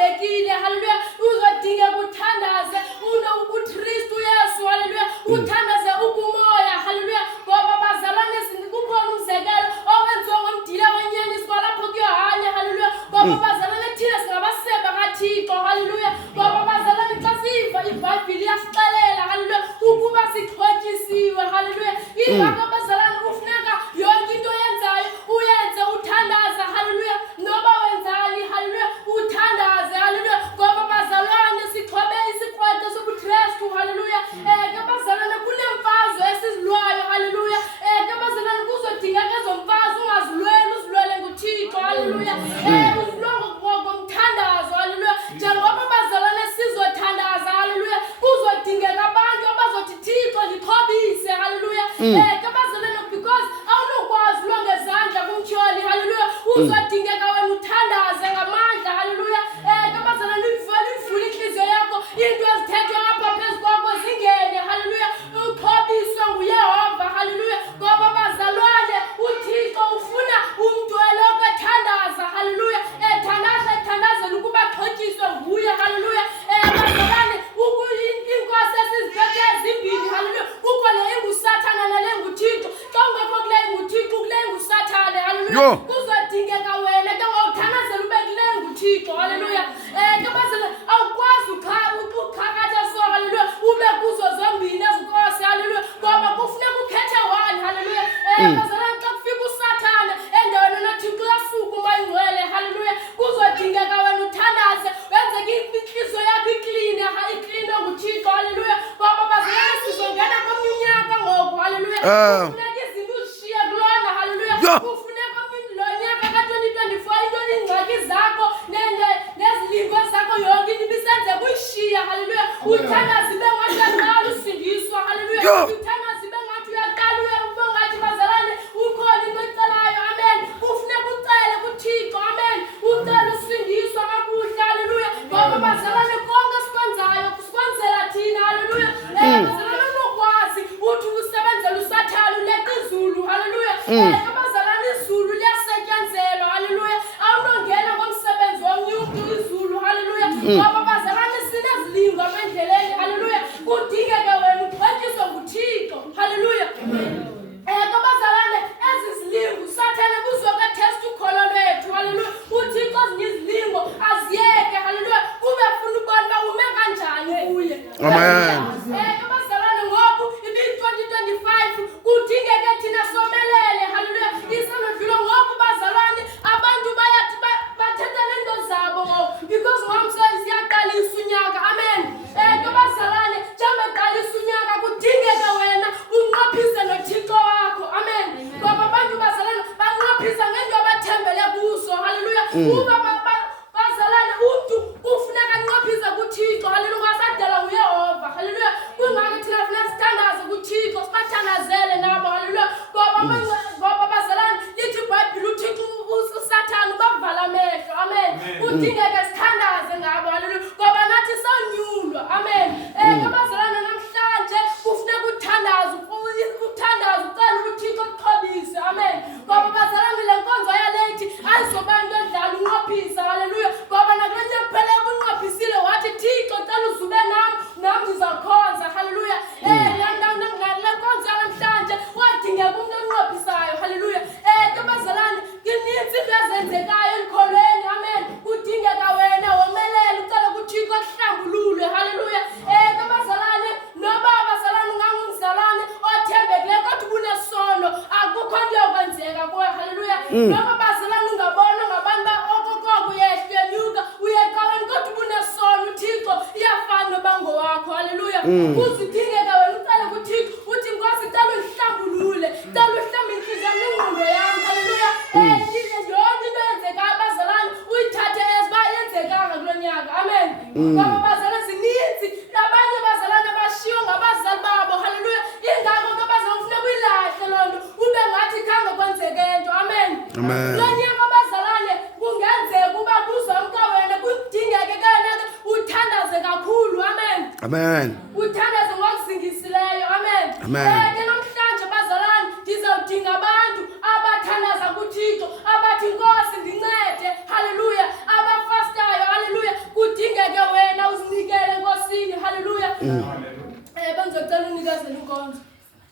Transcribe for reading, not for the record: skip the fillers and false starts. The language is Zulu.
uthambekile, haleluya, uzodinga ukuthandaza uKristu Yesu, haleluya, uthandaze ukumoya, haleluya, ngoba bazalwane kukhona umzekelo owenziwa ngomdila wenyani lapho kuyohanya, haleluya, ngoba bazalwane thina singabaseba kaThixo, haleluya, ngoba bazalwane xa siva iBhayibheli iyasixelela, haleluya, ukuba sixhotyisiwe, haleluya, ingakho bazalwane kufuneka yonke into oyenzayo uyenze uthandaza, haleluya, noba wenzani, haleluya, uthandaze, haleluya, ngoba bazalwane sixhobe isikrweqe sobuKristu, haleluya, ke bazalwane kunemfazwe esizilwayo, haleluya, ke bazalwane kuzodingeka ezo mfazwe ungazilweli, uzilwele nguThixo, haleluya, uzilwa ngomthandazo, haleluya, njengoba bazalwane sizothandaza, haleluya, kuzodingeka abantu abazothi Thixo ndixhobise, haleluya, ke bazalwane because awunokwazi ulwa ngezandla kumtyholi, haleluya, uzodingeka wena uthandaze ngamandla, haleluya, ke bazalwane ivule inhliziyo yakho, into ezithethwa apha phezu kwakho zingene, haleluya, uxhobiswe nguYehova, haleluya, ngoba bazalwane uThixo ufuna umntu eloko ethandaza, haleluya, ethandazela ukuba axhotyiswe nguye, haleluya, bazalwane iinkosi esiziphethe ezimbini, haleluya, kukho le enguSathana nale enguThixo, xa ungekho kule enguThixo kule enguSathane, haleluya, kuzodingeka wena ke ngokuthandazela ube kule enguThixo, haleluya, ke bazalwane awukwazi uxhakatha so, haleluya, ube kuzo zombini ezinkosi, haleluya, ngoba kufuneka ukhethe one, haleluya, bazalwane xa kufika uSathane endaweni noThixo uyasuka umoya, haleluya, kuzodingeka wena uthandaze wenze inhliziyo yakho iklini nguThixo, haleluya, ngoba bazalwane sizongena komnye unyaka ngoku, haleluya, kufuneka izinto uzishiye kulona, haleluya, kufuneka lo nyaka ka-2024 into iingxaki zakho nezilingo zakho yonke into ibisenzeka uyishiya, haleluya, uthandaze ibe ngathi uyaqala usindiswa, haleluya, uthandaze ibe ngathi uyaqala ube ngathi bazalwane ukhona into ecelayo, amen, kufuneka ucele kuThixo, amen, ucele usindiswa kakuhle, haleluya, ngoba bazalwane konke sikwenzayo sikwenzela thina, haleluya, bazalwane unokwazi uthi usebenzela uSathane uleqa izulu, haleluya, bazalwane izulu liyasetyenzelwa, haleluya, awunongena ngomsebenzi womnye umntu izulu, haleluya, ngoba bazalwane sinezilingo apha endleleni, haleluya, kudingeka wena uxhotyiswe nguThixo, haleluya, ke bazalwane ezi zilingo uSathane kuzokwethesta ukholo lwethu, haleluya, uThixo ezinye izilingo aziyeke, haleluya, kube funa ubona uba ume kanjani kuye, amen, ke bazalwane ngoku ibi-2025 kudingeke thina somelele, haleluya, isenodlula ngoku bazalwane abantu bayathi bathetha neento zabo ngoku because siyaqalisa unyaka, amen, ke bazalwane njengoba eqalisa unyaka kudingeka wena unqophise noThixo wakho, amen, ngoba abantu bazalwane banqophisa ngento abathembele kuzo, haleluya, uba bazalwane umntu kufuneka anqophise kuThixo, haleluya, ungasadala nguYehova, haleluya, kungako thina funeka sithandaze kuThixo sibathandazele nabo, haleluya, ngoba bazalwane lithi iBhayibhile uThixo uSathane bakuvala amehlo, amen, kudingeka sithandaze ngabo, haleluya, ngoba nathi sawunyulwa, amen, ke bazalwane namhlanje kufuneka uthandaze ucela uThixo kuxhobise, amen, ngoba bazalwane le nkonzo yalethi ayizoba into endlala unqophisa, haleluya, ngoba nakule nyaka kuphela unqophisile wathi Thixo cela uzube nam ndizawukhonza, haleluya, le nkonzo yanamhlanje kwadingeka umntu onqophisayo, haleluya, ke bazalwane inintsi into ezenzekayo elikholweni, amen, kudingeka wena womelele ucele kuThixo akuhlambulule, haleluya, ke bazalwane noba bazalwane ungangumzalwane othembekileyo kodwa ubunesono akukho nto yokwenzeka kuwe, haleluya, noba bazalwane ungabona ngabantu okokoko uyenyuka uyeqaweni kodwa ubunesono uThixo iyafana noba ngowakho, haleluya, kuzidingeka wena ucele kuThixo uthi Nkosi cela uyihlambulule, cela uhlambe inhliziyo nengqondo yam, haleluya, yonke into eyenzekayo bazalwane uyithathe uba yenzekanga kulo nyaka, amen, ngoba bazalwane zininzi abanye bazalwane bashiywe ngabazali babo, haleluya, ingako ke bazalwane kufuneka uyilahle loo nto ube ngathi khange kwenzeke nto, amen, lo nyaka bazalwane kungenzeka uba kuzonke wena kudingeke kanake uthandaze kakhulu, amen, amen, uthandaze ngokuzingisileyo, amen, ke namhlanje bazalwane ndizawudinga abantu abathandaza kuThixo abathi Nkosi ndincede, haleluya, abafastayo, haleluya, Bengizocela unikezele inkonzo.